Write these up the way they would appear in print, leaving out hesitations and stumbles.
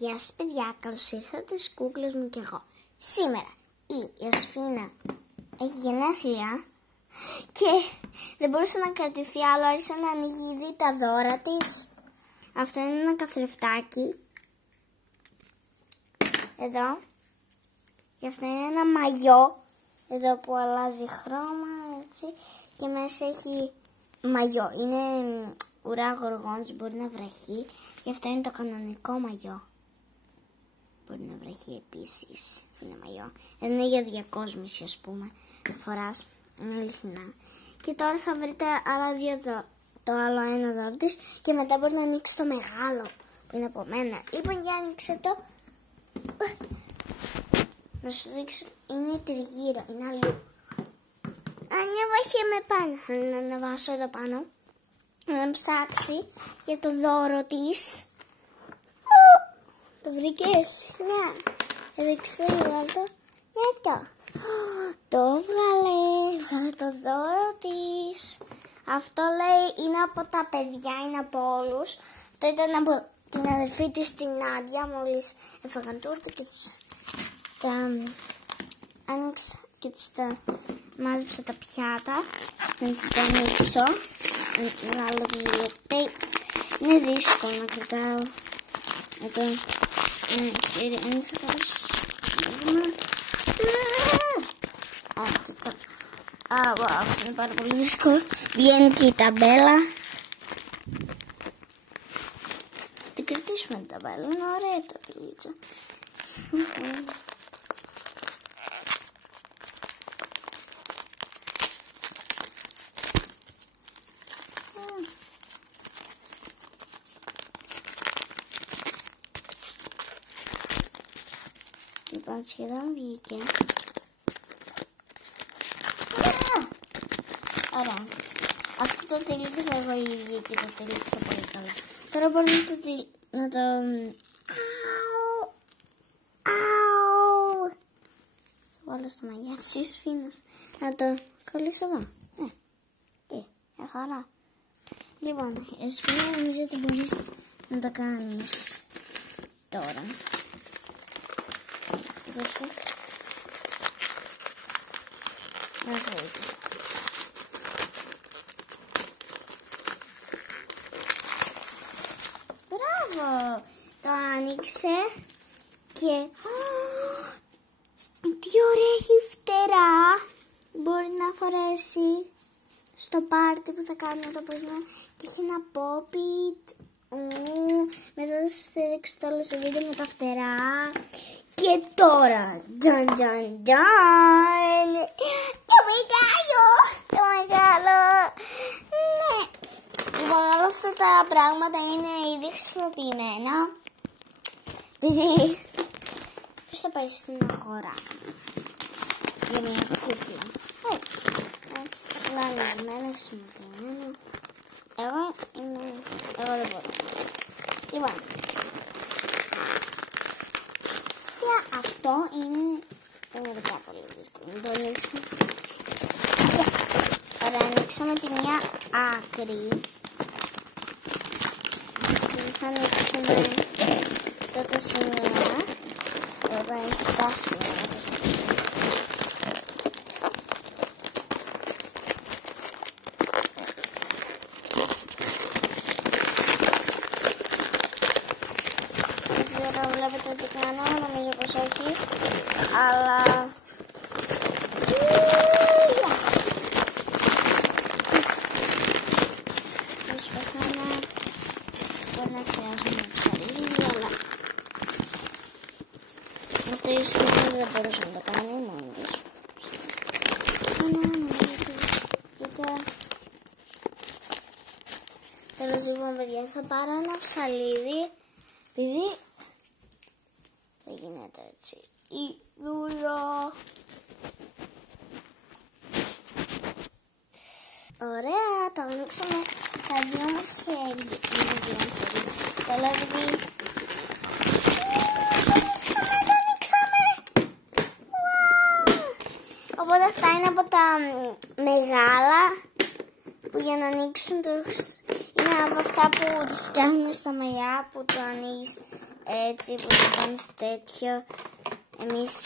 Γεια σας παιδιά, καλώς ήρθατε στις κούκλες μου και εγώ. Σήμερα η Ιωσήφινα έχει γενέθλια και δεν μπορούσε να κρατηθεί άλλο, άρχισε να ανοίγει ήδη τα δώρα της. Αυτό είναι ένα καθρεφτάκι. Εδώ. Και αυτό είναι ένα μαγιό. Εδώ που αλλάζει χρώμα, έτσι. Και μέσα έχει μαγιό. Είναι ουρά γοργόνης, μπορεί να βραχεί. Και αυτό είναι το κανονικό μαγιό. Μπορεί να βραχεί επίσης. Είναι μαγιό. Είναι για διακόσμηση, ας πούμε. Φοράς. Είναι αληθινά. Και τώρα θα βρείτε άλλα δύο το άλλο ένα δώρο της. Και μετά μπορεί να ανοίξει το μεγάλο που είναι από μένα. Λοιπόν, για ανοίξε το. Να σου δείξω. Είναι τριγύρω. Είναι αλλού. Ανέβασε με πάνω. Θέλω να ανεβάσω εδώ πάνω. Να ψάξει για το δώρο της. Το βρήκες? Ναι. Έδειξε το βγάλω. Για το βγάλε το δώρο της. Αυτό λέει είναι από τα παιδιά, είναι από όλους. Αυτό ήταν από την αδερφή της την Νάντια, μόλις έφαγαν τούρτα και τους τα άνοιξα και τους τα μάζεψα τα πιάτα. Να τους τα ανοίξω. Βγάλω το ζηλωτέ. Είναι δύσκολο να κρατάω. Εδώ. Αυτό είναι πάρα πολύ δύσκολο. Βγαίνει και η ταμπέλα. Την κρατήσουμε την ταμπέλα. Είναι ωραία το πιλίτσα. Λοιπόν, σχεδόν βγήκε. Ωραία. Αυτό το τελείωσα εγώ η ίδια και το τελείωσα πολύ καλά. Τώρα μπορούμε να το... Το βάλω στο μαγιά της Ιωσήφινας. Να το κολλήσω εδώ. Για χαρά. Λοιπόν, Ιωσήφινα, νομίζω ότι μπορείς να το κάνεις τώρα. Κοίταξε. Να σου βοηθήσω. Μπράβο! Το άνοιξε και... Τι ωραία έχει φτερά! Μπορεί να φορέσει στο πάρτι που θα κάνουμε το απόγευμα. Και έχει ένα pop-it. Μετά θα σας δείξω το άλλο στο βίντεο με τα φτερά. Και τώρα, τζαν τζαν τζαν, το μεγάλο, ναι. Λοιπόν, όλα αυτά τα πράγματα είναι ήδη χρησιμοποιημένα. Δηλαδή, ποιος θα πάει στην αγορά για μια κούκλα. Έτσι, όλα ανοιγμένα, χρησιμοποιημένα. Εγώ δεν μπορώ. Λοιπόν, αυτό είναι πραγματικά πολύ δύσκολο. Να το ανοίξω. Ωραία, ανοίξαμε τη μία άκρη. Θα ανοίξουμε το σημείο. Εδώ έχει τα σημεία. Βλέπετε τι κάνω, νομίζω πως όχι, αλλά... Προσπαθώ μπορεί να χρειάζομαι ψαρίδι, αλλά... Αυτό η Ιωσήφινα δεν μπορούσε να το κάνει μόνο της. Τέλος λοιπόν παιδιά, θα πάρω ένα ψαλίδι, επειδή δεν γίνεται έτσι η δουλειά. Ωραία, το ανοίξαμε τα δυο μου χέρια. Το λάδι. Το ανοίξαμε. Οπότε αυτά είναι από τα μεγάλα που για να ανοίξουν το... Είναι από αυτά που φτιάχνουμε στα μαλλιά που το ανοίγεις έτσι που θα πάμε τέτοιο. Εμείς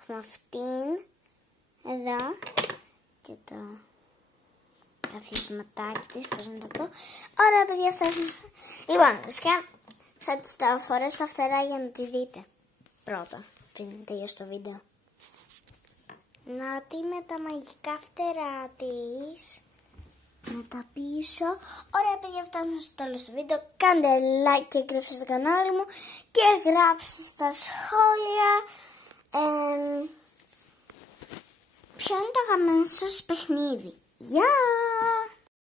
έχουμε αυτήν εδώ και το καθισματάκι της, πώς να το πω. Ωραία παιδιά, φτάσαμε. Λοιπόν, βασικά θα της τα φορέσω τα φτερά για να τη δείτε πρώτα, πριν τελειώσει το βίντεο. Να τη με τα μαγικά φτερά της. Με τα πίσω. Ωραία παιδιά, φτάσαμε στο τέλος του βίντεο. Κάντε like και εγγραφή στο κανάλι μου και γράψτε στα σχόλια ποιο είναι το αγαπημένο σας παιχνίδι. Γεια!